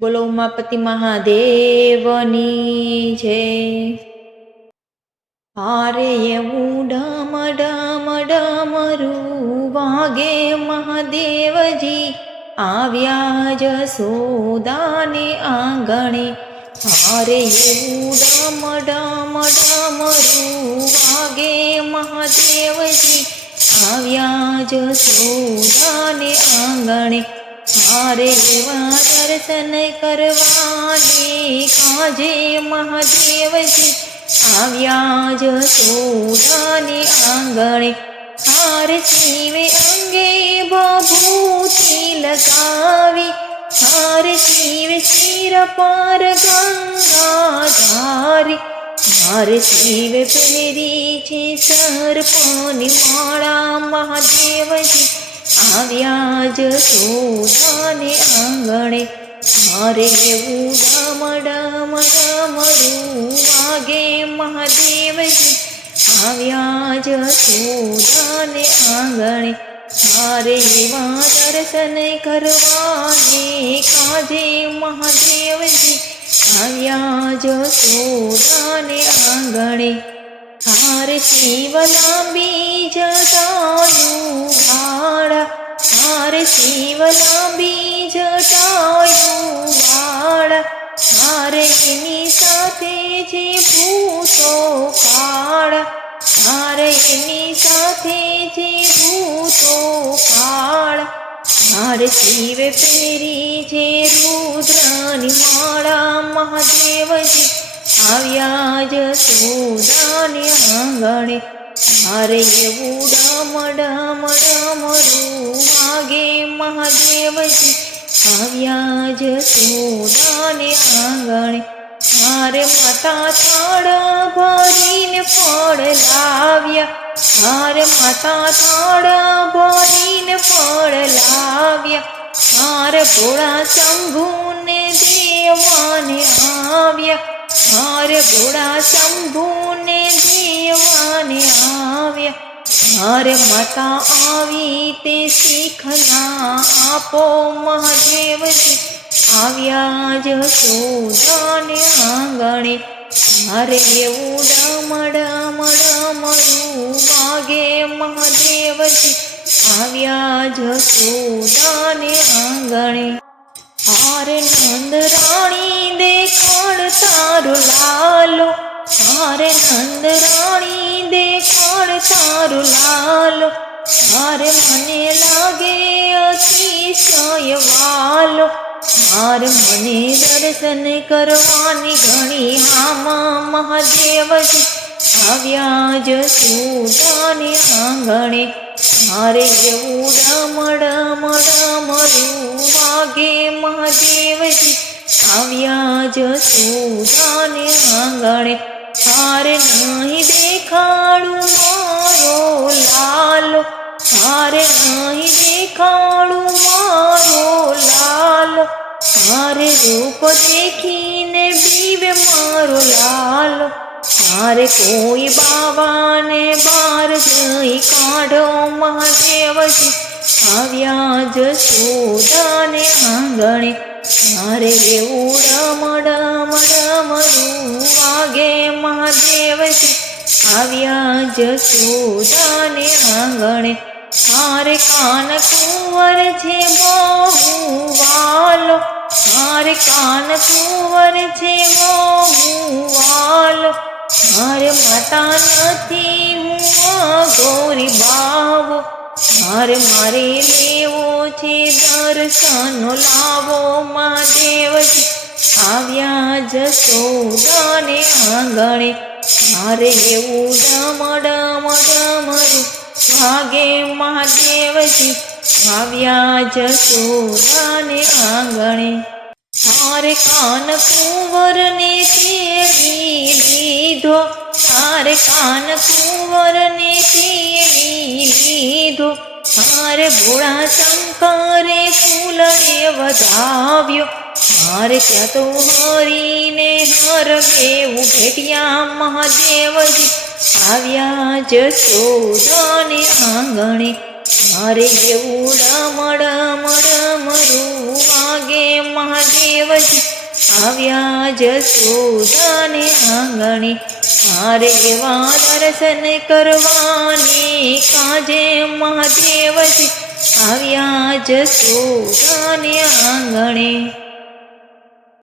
બોલો ઉમાપતિ મહાદેવની જય. હારે એવું ડમ ડમ ડમરું વાગે મહાદેવજી આવ્યા જસોદાને આંગણે. હારે એવું ડમ ડમ ડમરું વાગે મહાદેવજી આવ્યા જસોદાને આંગણે. હારે એવા દર્શન કરવાને કાજે મહાદેવજી આવ્યા જસોદાને આંગણે. હારે શિવે અંગે ભભૂતિ લગાવી, હારે શિવે શિર પર ગંગા ધારી. હારે શિવે પહેરી છે સર્પની માળા મહાદેવજી આવ્યા જસોદાને આંગણે. હારે એવું ડમ ડમ ડમરું વાગે મહાદેવજી આવ્યા જસોદાને આંગણે. હારે એવા દર્શન કરવાને કાજે મહાદેવજી આવ્યા જસોદાને આંગણે. હારે શિવ લાંબી જટાયું વાળા, હારે શિવ લાંબી જટાયું વાળા. હારે એની સાથે જે ભૂતો કાળા, હારે એની સાથે જે ભૂતો કાળા. હારે શિવે પહેરી છે રુદ્રની માળા મહાદેવજી આવ્યા જસોદાને આંગણે. હારે એવું ડમ ડમ ડમરું વાગે મહાદેવજી આવ્યા જસોદાને આંગણે. હારે માતા થાળ ભરીને ફળ લાવ્યા, હારે માતા થાળ ભરીને ફળ લાવ્યા. હારે ભોળા શંભુને દેવાને આવ્યા, હારે ભોળા શંભુને દેવાને આવ્યા. હારે માતા આવી તે શીખના આપો મહાદેવજી આવ્યા જસોદાને આંગણે. હારે એવું ડમ ડમ ડમરું વાગે મહાદેવજી આવ્યા જસોદાને આંગણે. હારે નંદરાણી દેખાડ તારો લાલો, હારે નંદરાણી દેખાડ તારો લાલો. હારે મને લાગે અતિશય વાલો, હારે મને દર્શન કરવાની ઘણી હામા મહાદેવજી આવ્યા જસોદાને આંગણે. હારે એવું ડમ ડમ ડમરું વાગે મહાદેવજી આવ્યા જસોદાને આંગણે. હારે નહીં દેખાડું મારો લાલો, હારે નહીં દેખાડું મારો લાલો. હારે રૂપ દેખીને બીવે મારો લાલો. હારે કોઈ બાવાને બાર જઈ કાઢો મહાદેવજી આવ્યા જસોદાને આંગણે. હારે એવું ડમ ડમ ડમરું વાગે મહાદેવજી આવ્યા જસોદાને આંગણે. હારે કાન કુંવર છે બહુ વાલો, હારે કાન કુંવર છે બહુ વાલો. હારે માતા નથી હું ગોરી બાવો, હારે મારે લેવો છે દર્શનો લાવો મહાદેવજી આવ્યા જસોદાને આંગણે. હારે એવું ડમ ડમ ડમરું વાગે મહાદેવજી આવ્યા જસોદાને આંગણે. હારે કાન કુંવરને તેડી લીધો, હારે કાન કુંવરને તેડી લીધો. હારે ભોળા શંકરે ફૂલને વધાવ્યો, હારે ત્યાં તો હરીને હર બેવું ભેટ્યા મહાદેવજી આવ્યા જસોદાને આંગણે. મારે એવું ડમ ડમ ડમરું વાગે મહાદેવજી આવ્યા જશોદાને આંગણે મારે એવા દર્શન કરવાની કાજે મહાદેવજી આવ્યા જશોદાને આંગણે